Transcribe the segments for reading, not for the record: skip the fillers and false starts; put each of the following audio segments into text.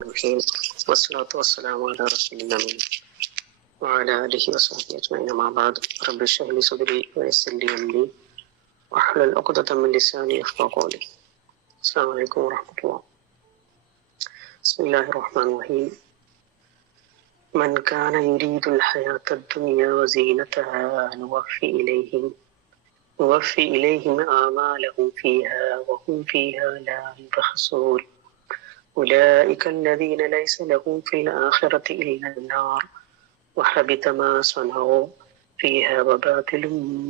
الرحيم والصلاة والسلام على رسول الله وعلى آله وصحبه أجمعين أما بعد رب اشرح لي صدري ويسر لي أمري واحلل عقدة من لساني يفقهوا قولي. السلام عليكم ورحمة الله. بسم الله الرحمن الرحيم. من كان يريد الحياة الدنيا وزينتها نوفي إليهم أعمالهم فيها وهم فيها لا يبخسون. أولئك الذين ليس لهم في الآخرة إلا النار وحبط ما صنعوا فيها وباطل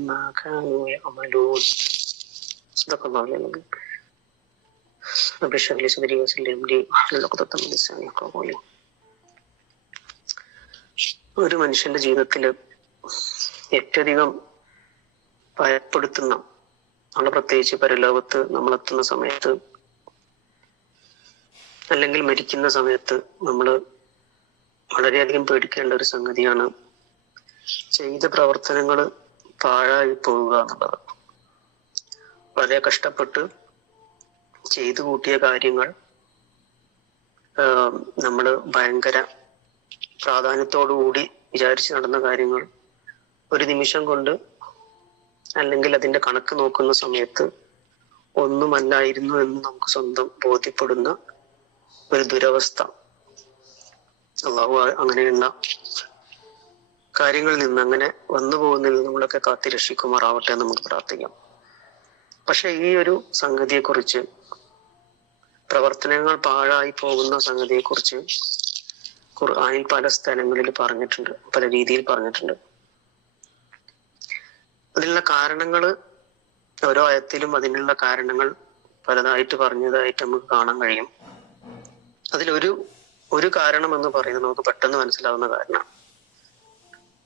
ما كانوا يعملون. صدق الله العظيم. رب اشرح لي صدري ويسر لي أمري واحلل عقدة من لساني يفقهوا قولي. ഒരു മനുഷ്യന്റെ ജീവിതത്തിൽ ഏറ്റവും ഭയപ്പെടുത്തുന്ന നമ്മളെ പ്രത്യേകിച്ച് പരലോകത്ത് നമ്മളെത്തുന്ന സമയത്ത് അല്ലെങ്കിൽ മരിക്കുന്ന സമയത്ത് നമ്മൾ വളരെയധികം പേടിക്കേണ്ട ഒരു സംഗതിയാണ് ചെയ്ത പ്രവർത്തനങ്ങൾ പാഴായി പോവുക എന്നുള്ളത്. വളരെ കഷ്ടപ്പെട്ട് ചെയ്തു കൂട്ടിയ കാര്യങ്ങൾ നമ്മൾ ഭയങ്കര പ്രാധാന്യത്തോടുകൂടി വിചാരിച്ച് നടന്ന കാര്യങ്ങൾ ഒരു നിമിഷം കൊണ്ട് അല്ലെങ്കിൽ അതിന്റെ കണക്ക് നോക്കുന്ന സമയത്ത് ഒന്നുമല്ലായിരുന്നു എന്ന് നമുക്ക് സ്വന്തം ബോധ്യപ്പെടുന്ന ഒരു ദുരവസ്ഥ. അള്ളാഹു അങ്ങനെയുള്ള കാര്യങ്ങളിൽ നിന്ന്, അങ്ങനെ വന്നു പോകുന്നതിൽ നമ്മളൊക്കെ കാത്തി രക്ഷിക്കുമാറാവട്ടെ എന്ന് നമുക്ക് പ്രാർത്ഥിക്കാം. പക്ഷെ ഈ ഒരു സംഗതിയെക്കുറിച്ച്, പ്രവർത്തനങ്ങൾ പാഴായി പോകുന്ന സംഗതിയെക്കുറിച്ച് ഖുർആനിൽ പല സ്ഥലങ്ങളിൽ പറഞ്ഞിട്ടുണ്ട്, പല രീതിയിൽ പറഞ്ഞിട്ടുണ്ട്. അതിനുള്ള കാരണങ്ങൾ ഓരോ ആയത്തിലും അതിനുള്ള കാരണങ്ങൾ പലതായിട്ട് പറഞ്ഞതായിട്ട് നമുക്ക് കാണാൻ കഴിയും. അതിലൊരു കാരണം എന്ന് പറയുന്നത് നമുക്ക് പെട്ടെന്ന് മനസ്സിലാവുന്ന കാരണം,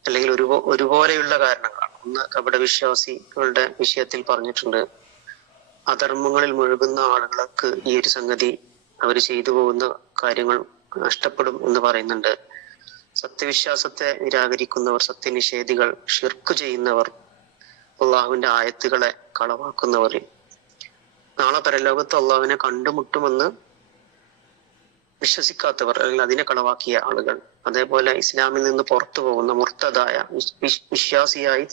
അല്ലെങ്കിൽ ഒരുപോലെയുള്ള കാരണങ്ങളാണ്. ഒന്ന്, കപട വിശ്വാസികളുടെ വിഷയത്തിൽ പറഞ്ഞിട്ടുണ്ട്, അധർമ്മങ്ങളിൽ മുഴുകുന്ന ആളുകൾക്ക് ഈ ഒരു സംഗതി അവർ ചെയ്തു പോകുന്ന കാര്യങ്ങൾ നഷ്ടപ്പെടും എന്ന് പറയുന്നുണ്ട്. സത്യവിശ്വാസത്തെ നിരാകരിക്കുന്നവർ, സത്യനിഷേധികൾ, ഷിർക്ക് ചെയ്യുന്നവർ, അള്ളാഹുവിന്റെ ആയത്തുകളെ കളവാക്കുന്നവർ, നാളെ പരലോകത്ത് അള്ളാഹുവിനെ കണ്ടുമുട്ടുമെന്ന് വിശ്വസിക്കാത്തവർ, അല്ലെങ്കിൽ അതിനെ കളവാക്കിയ ആളുകൾ, അതേപോലെ ഇസ്ലാമിൽ നിന്ന് പുറത്തു പോകുന്ന മുർത്തദായ വിശ്വാസിയായി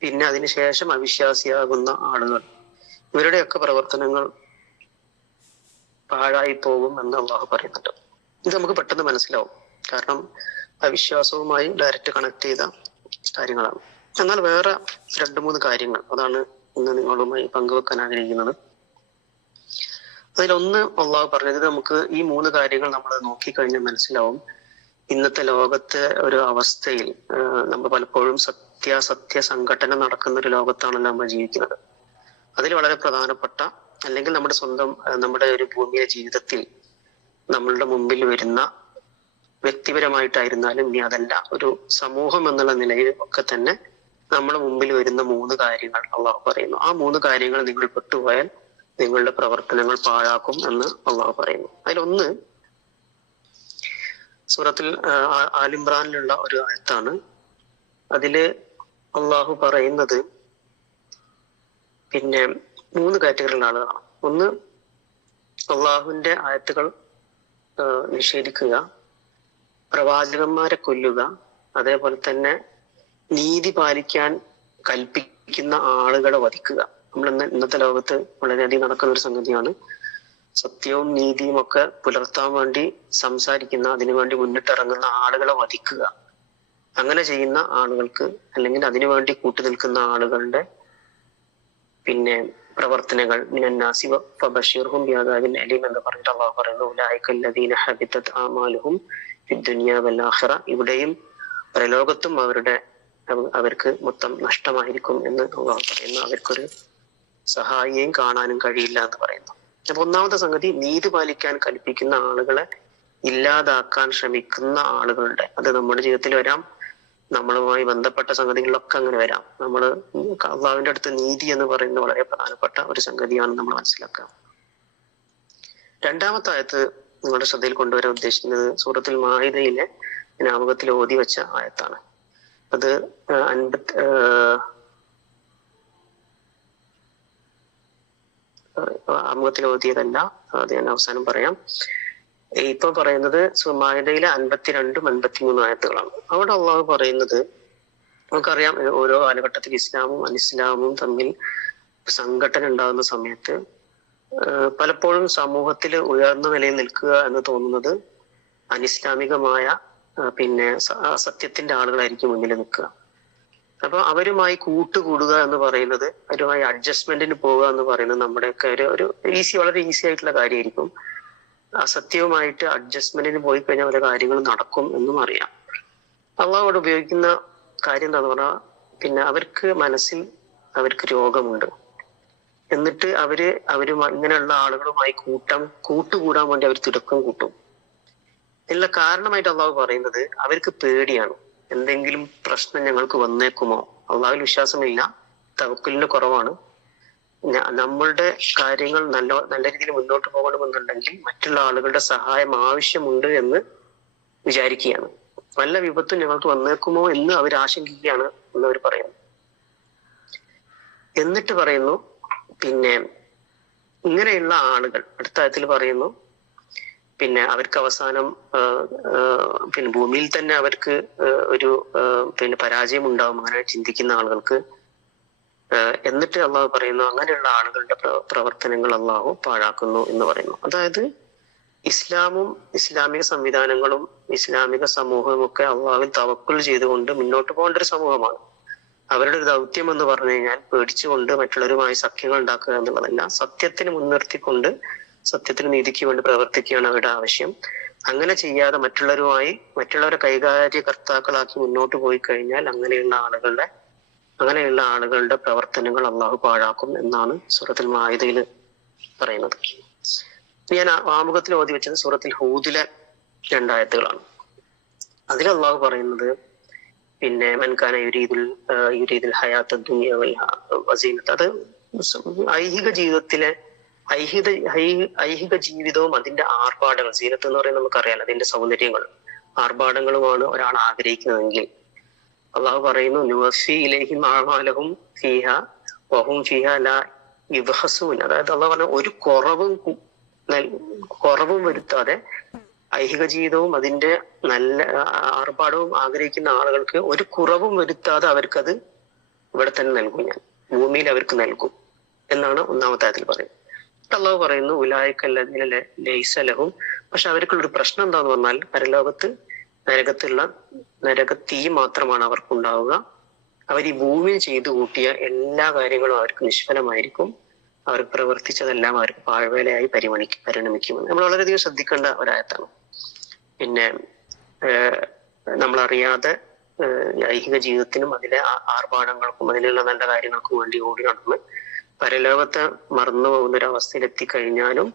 പിന്നെ അതിനുശേഷം അവിശ്വാസിയാകുന്ന ആളുകൾ, ഇവരുടെയൊക്കെ പ്രവർത്തനങ്ങൾ പാഴായി പോകും എന്ന് അള്ളാഹു പറയുന്നുണ്ട്. ഇത് നമുക്ക് പെട്ടെന്ന് മനസ്സിലാവും, കാരണം അവിശ്വാസവുമായി ഡയറക്റ്റ് കണക്ട് ചെയ്ത കാര്യങ്ങളാണ്. എന്നാൽ വേറെ 2-3 കാര്യങ്ങൾ, അതാണ് ഇന്ന് നിങ്ങളുമായി പങ്കുവെക്കാൻ ആഗ്രഹിക്കുന്നത്. അതിലൊന്ന് അള്ളാഹു പറഞ്ഞത്, നമുക്ക് ഈ 3 കാര്യങ്ങൾ നമ്മൾ നോക്കിക്കഴിഞ്ഞാൽ മനസ്സിലാവും ഇന്നത്തെ ലോകത്തെ ഒരു അവസ്ഥയിൽ. നമ്മൾ പലപ്പോഴും സത്യാസത്യ സംഘടന നടക്കുന്ന ഒരു ലോകത്താണല്ലോ നമ്മൾ ജീവിക്കുന്നത്. അതിൽ വളരെ പ്രധാനപ്പെട്ട, അല്ലെങ്കിൽ നമ്മുടെ ഒരു ഭൂമിയിലെ ജീവിതത്തിൽ നമ്മളുടെ മുമ്പിൽ വരുന്ന, വ്യക്തിപരമായിട്ടായിരുന്നാലും ഇനി അതല്ല ഒരു സമൂഹം എന്നുള്ള നിലയിൽ ഒക്കെ തന്നെ നമ്മുടെ മുമ്പിൽ വരുന്ന 3 കാര്യങ്ങൾ അള്ളാഹു പറയുന്നു. ആ 3 കാര്യങ്ങൾ നിങ്ങൾ പെട്ടുപോയാൽ നിങ്ങളുടെ പ്രവർത്തനങ്ങൾ പാഴാക്കും എന്ന് അള്ളാഹു പറയുന്നു. അതിലൊന്ന് സൂറത്തിൽ ആലിമ്രാനിലുള്ള ഒരു ആയത്താണ്. അതില് അള്ളാഹു പറയുന്നത് പിന്നെ 3 കാറ്റഗറിയിലുള്ള ആളുകളാണ്. ഒന്ന്, അള്ളാഹുവിന്റെ ആയത്തുകൾ നിഷേധിക്കുക, പ്രവാചകന്മാരെ കൊല്ലുക, അതേപോലെ തന്നെ നീതി പാലിക്കാൻ കൽപ്പിക്കുന്ന ആളുകളെ വധിക്കുക. നമ്മൾ ഇന്നത്തെ ലോകത്ത് വളരെയധികം നടക്കുന്ന ഒരു സംഗതിയാണ്. സത്യവും നീതിയും ഒക്കെ പുലർത്താൻ വേണ്ടി സംസാരിക്കുന്ന, അതിനുവേണ്ടി മുന്നിട്ടിറങ്ങുന്ന ആളുകളെ വധിക്കുക. അങ്ങനെ ചെയ്യുന്ന ആളുകൾക്ക്, അല്ലെങ്കിൽ അതിനുവേണ്ടി കൂട്ടുനിൽക്കുന്ന ആളുകളുടെ പിന്നെ പ്രവർത്തനങ്ങൾ മിനന്നാസി ഫബശിർഹും ബിഅദാബിൻ അലീം എന്ന് പറഞ്ഞിട്ട് അള്ളാഹു പറയുന്നു, ഉലൈക അല്ലദീന ഹബിതത് അഅമാലുഹും ഫിദ്ദുനിയ വൽ ആഖിറ. ഇവിടെയും പരലോകത്തും അവർക്ക് മൊത്തം നഷ്ടമായിരിക്കും എന്ന് അള്ളാഹു പറയുന്നു. അവർക്കൊരു സഹായിയെയും കാണാനും കഴിയില്ല എന്ന് പറയുന്നു. അപ്പൊ ഒന്നാമത്തെ സംഗതി, നീതി പാലിക്കാൻ കൽപ്പിക്കുന്ന ആളുകളെ ഇല്ലാതാക്കാൻ ശ്രമിക്കുന്ന ആളുകളുടെ, അത് നമ്മുടെ ജീവിതത്തിൽ വരാം, നമ്മളുമായി ബന്ധപ്പെട്ട സംഗതികളിലൊക്കെ അങ്ങനെ വരാം. നമ്മൾ അള്ളാഹുവിന്റെ അടുത്ത് നീതി എന്ന് പറയുന്നത് വളരെ പ്രധാനപ്പെട്ട ഒരു സംഗതിയാണ് നമ്മൾ മനസ്സിലാക്കുക. രണ്ടാമത്തെ ആയത്ത് നിങ്ങളുടെ ശ്രദ്ധയിൽ കൊണ്ടുവരാൻ ഉദ്ദേശിക്കുന്നത് സൂറത്തുൽ മാഇദയിലെ ആമുഖത്തിൽ ഓതി വെച്ച ആയത്താണ്. അത് ആമുഖത്തിൽ ഓതിയതല്ല, അത് ഞാൻ അവസാനം പറയാം. ഇപ്പൊ പറയുന്നത് മാഇദയിലെ 52, 53 ആയത്തുകളാണ്. അവിടെ അള്ളാഹു പറയുന്നത്, നമുക്കറിയാം ഓരോ കാലഘട്ടത്തിൽ ഇസ്ലാമും അനിസ്ലാമും തമ്മിൽ സംഘട്ടനം ഉണ്ടാകുന്ന സമയത്ത് പലപ്പോഴും സമൂഹത്തിൽ ഉയർന്ന നിലയിൽ നിൽക്കുക എന്ന് തോന്നുന്നത് അനിസ്ലാമികമായ പിന്നെ സത്യത്തിന്റെ ആളുകളായിരിക്കും മുന്നിൽ നിൽക്കുക. അപ്പൊ അവരുമായി കൂട്ടുകൂടുക എന്ന് പറയുന്നത്, അവരുമായി അഡ്ജസ്റ്റ്മെന്റിന് പോവുക എന്ന് പറയുന്നത് നമ്മുടെയൊക്കെ ഒരു വളരെ ഈസി ആയിട്ടുള്ള കാര്യമായിരിക്കും. അസത്യവുമായിട്ട് അഡ്ജസ്റ്റ്മെന്റിന് പോയി കഴിഞ്ഞാൽ പല കാര്യങ്ങളും നടക്കും എന്നും അറിയാം. അള്ളാഹു അവിടെ ഉപയോഗിക്കുന്ന കാര്യം എന്താന്ന് പറഞ്ഞാൽ, പിന്നെ അവർക്ക് മനസ്സിൽ അവർക്ക് രോഗമുണ്ട്, എന്നിട്ട് അവരുമായി ഇങ്ങനെയുള്ള ആളുകളുമായി കൂട്ടുകൂടാൻ വേണ്ടി അവർ തിടുക്കം കൂട്ടും. ഇതിനുള്ള കാരണമായിട്ട് അള്ളാഹു പറയുന്നത് അവർക്ക് പേടിയാണ്. എന്തെങ്കിലും പ്രശ്നം ഞങ്ങൾക്ക് വന്നേക്കുമോ? അള്ളാഹുവിൽ വിശ്വാസമില്ല, തവക്കുലിന്റെ കുറവാണ്. നമ്മളുടെ കാര്യങ്ങൾ നല്ല രീതിയിൽ മുന്നോട്ട് പോകണമെന്നുണ്ടെങ്കിൽ മറ്റുള്ള ആളുകളുടെ സഹായം ആവശ്യമുണ്ട് എന്ന് വിചാരിക്കുകയാണ്. വല്ല വിപത്തും ഞങ്ങൾക്ക് വന്നേക്കുമോ എന്ന് അവർ ആശങ്കിക്കുകയാണ് എന്നവർ പറയുന്നു. എന്നിട്ട് പറയുന്നു, പിന്നെ ഇങ്ങനെയുള്ള ആളുകൾ അടുത്ത ആയത്തിൽ പറയുന്നു, പിന്നെ അവർക്ക് അവസാനം പിന്നെ ഭൂമിയിൽ തന്നെ അവർക്ക് ഒരു പിന്നെ പരാജയം ഉണ്ടാവും അങ്ങനെ ചിന്തിക്കുന്ന ആളുകൾക്ക്. എന്നിട്ട് അള്ളാഹു പറയുന്നു, അങ്ങനെയുള്ള ആളുകളുടെ പ്രവർത്തനങ്ങൾ അള്ളാഹു പാഴാക്കുന്നു എന്ന് പറയുന്നു. അതായത് ഇസ്ലാമും ഇസ്ലാമിക സംവിധാനങ്ങളും ഇസ്ലാമിക സമൂഹവും ഒക്കെ അള്ളാഹുവിൽ തവക്കുൽ ചെയ്തുകൊണ്ട് മുന്നോട്ട് പോകേണ്ട ഒരു സമൂഹമാണ്. അവരുടെ ഒരു ദൗത്യം എന്ന് പറഞ്ഞു കഴിഞ്ഞാൽ പേടിച്ചുകൊണ്ട് മറ്റുള്ളവരുമായി സഖ്യങ്ങൾ ഉണ്ടാക്കുക എന്നുള്ളതല്ല, സത്യത്തിന് മുൻനിർത്തിക്കൊണ്ട് സത്യത്തിന് നീതിക്ക് വേണ്ടി പ്രവർത്തിക്കുകയാണ് അവരുടെ ആവശ്യം. അങ്ങനെ ചെയ്യാതെ മറ്റുള്ളവരെ കൈകാര്യകർത്താക്കളാക്കി മുന്നോട്ട് പോയി കഴിഞ്ഞാൽ അങ്ങനെയുള്ള ആളുകളുടെ പ്രവർത്തനങ്ങൾ അള്ളാഹു പാഴാക്കും എന്നാണ് സൂറത്തുൽ മാഇദയിൽ പറയുന്നത്. ഞാൻ ആമുഖത്തിൽ ഓതി വെച്ചത് സൂറത്തുൽ ഹൂദിലെ 2 ആയത്തുകളാണ്. അതിൽ അള്ളാഹു പറയുന്നത്, പിന്നെ മൻകാന യുരീദുൽ ഹയാത്ത ദുനിയ വസീനത്ത്, അത് ഐഹിക ജീവിതത്തിലെ ഐഹിക ജീവിതവും അതിന്റെ ആർഭാടങ്ങൾ, സീനത്ത് എന്ന് പറയുന്നത് നമുക്കറിയാലോ, അതിന്റെ സൗന്ദര്യങ്ങൾ ആർഭാടങ്ങളുമാണ് ഒരാൾ ആഗ്രഹിക്കുന്നതെങ്കിൽ അള്ളാഹു പറയുന്നു, നുവഫി ഇലൈഹിം അഅമാലഹും ഫീഹാ വഹും ഫീഹാ ലാ യുബ്ഖസൂൻ. അതായത് അള്ളാഹു പറഞ്ഞ ഒരു കുറവും വരുത്താതെ ഐഹിക ജീവിതവും അതിന്റെ നല്ല ആർഭാടവും ആഗ്രഹിക്കുന്ന ആളുകൾക്ക് ഒരു കുറവും വരുത്താതെ അവർക്കത് ഇവിടെ തന്നെ നൽകും, ഞാൻ ഭൂമിയിൽ അവർക്ക് നൽകും എന്നാണ് 1-ാമത്തെ ആയത്തിൽ പറയുന്നത്. അള്ളാഹു പറയുന്നു, ഉലായിക്കല്ലദീന ലൈസ ലഹും, പക്ഷെ അവർക്കുള്ളൊരു പ്രശ്നം എന്താന്ന് പറഞ്ഞാൽ പരലോകത്ത് നരകത്തീ മാത്രമാണ് അവർക്കുണ്ടാവുക. അവർ ഈ ഭൂമിയിൽ ചെയ്തു കൂട്ടിയ എല്ലാ കാര്യങ്ങളും അവർക്ക് നിഷ്ഫലമായിരിക്കും. അവർ പ്രവർത്തിച്ചതെല്ലാം അവർക്ക് പാഴ്വേലയായി പരിണമിക്കുമെന്ന് നമ്മൾ വളരെയധികം ശ്രദ്ധിക്കേണ്ട ഒരായത്താണ്. പിന്നെ നമ്മളറിയാതെ ഐഹിക ജീവിതത്തിനും അതിലെ ആർഭാടങ്ങൾക്കും അതിലുള്ള നല്ല കാര്യങ്ങൾക്കും വേണ്ടി ഓടി നടന്ന് പരലോകത്തെ മറന്നു പോകുന്ന ഒരു അവസ്ഥയിൽ എത്തിക്കഴിഞ്ഞാലും,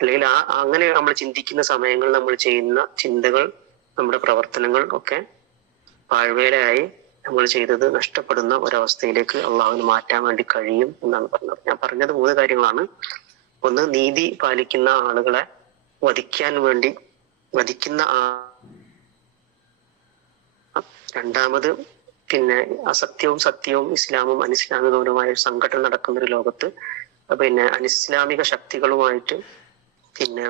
അല്ലെങ്കിൽ അങ്ങനെ നമ്മൾ ചിന്തിക്കുന്ന സമയങ്ങളിൽ നമ്മൾ ചെയ്യുന്ന ചിന്തകൾ, നമ്മുടെ പ്രവർത്തനങ്ങൾ ഒക്കെ പാഴ്വേലയായി നമ്മൾ ചെയ്തത് നഷ്ടപ്പെടുന്ന ഒരവസ്ഥയിലേക്ക് അള്ളാഹുവിന് മാറ്റാൻ വേണ്ടി കഴിയും എന്നാണ് പറഞ്ഞത്. ഞാൻ പറഞ്ഞത് 3 കാര്യങ്ങളാണ്. ഒന്ന്, നീതി പാലിക്കുന്ന ആളുകളെ വധിക്കുന്ന രണ്ടാമത്, പിന്നെ അസത്യവും സത്യവും ഇസ്ലാമും അനിസ്ലാമികവുമായ ഒരു സംഘടന നടക്കുന്ന ഒരു ലോകത്ത് പിന്നെ അനിസ്ലാമിക ശക്തികളുമായിട്ട് പിന്നെ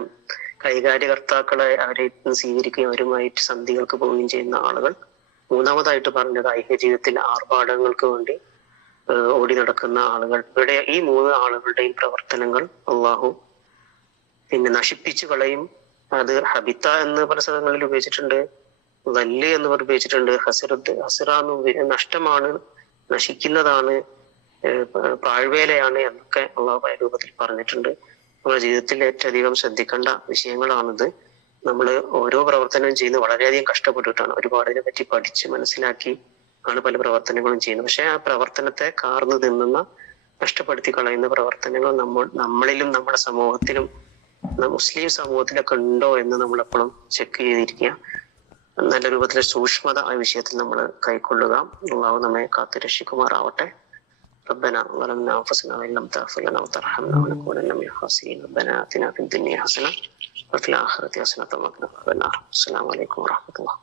കൈകാര്യകർത്താക്കളെ അവരെ സ്വീകരിക്കുകയും അവരുമായിട്ട് സന്ധികൾക്ക് പോവുകയും ചെയ്യുന്ന ആളുകൾ. 3-ാമതായിട്ട് പറഞ്ഞത് ഐഹിക ജീവിതത്തിൽ ആർഭാടങ്ങൾക്ക് വേണ്ടി ഓടി നടക്കുന്ന ആളുകൾ. ഇവിടെ ഈ 3 ആളുകളുടെയും പ്രവർത്തനങ്ങൾ അള്ളാഹു പിന്നെ നശിപ്പിച്ചു കളയും. അത് ഹബിത്ത എന്ന് പല സ്ഥലങ്ങളിൽ ഉപയോഗിച്ചിട്ടുണ്ട്, വല്ല് എന്ന് ഉപയോഗിച്ചിട്ടുണ്ട്, ഹസിറ എന്ന് നഷ്ടമാണ്, നശിക്കുന്നതാണ്, പാഴ്വേലയാണ് എന്നൊക്കെ അള്ളാഹു പല രൂപത്തിൽ പറഞ്ഞിട്ടുണ്ട്. നമ്മുടെ ജീവിതത്തിൽ ഏറ്റവും അധികം ശ്രദ്ധിക്കേണ്ട വിഷയങ്ങളാണിത്. നമ്മൾ ഓരോ പ്രവർത്തനവും ചെയ്യുന്നത് വളരെയധികം കഷ്ടപ്പെട്ടിട്ടാണ്. ഒരുപാട് ഇതിനെ പറ്റി പഠിച്ച് മനസ്സിലാക്കി ആണ് പല പ്രവർത്തനങ്ങളും ചെയ്യുന്നത്. പക്ഷെ ആ പ്രവർത്തനത്തെ കാർന്നു തിന്നുന്ന, നഷ്ടപ്പെടുത്തി കളയുന്ന പ്രവർത്തനങ്ങൾ നമ്മളിലും നമ്മുടെ സമൂഹത്തിലും മുസ്ലിം സമൂഹത്തിലൊക്കെ ഉണ്ടോ എന്ന് നമ്മളെപ്പോഴും ചെക്ക് ചെയ്തിരിക്കുക. നല്ല രൂപത്തിലെ സൂക്ഷ്മത ആ വിഷയത്തിൽ നമ്മൾ കൈക്കൊള്ളുക. അള്ളാഹു നമ്മെ കാത്തു രക്ഷിക്കുമാറാവട്ടെ. ربنا ظلمنا أنفسنا وإن لم تغفر لنا وترحمنا لنكونن من الخاسرين. ربنا آتنا في الدنيا حسنة وفي الآخرة حسنة وقنا عذاب النار. السلام عليكم ورحمة الله.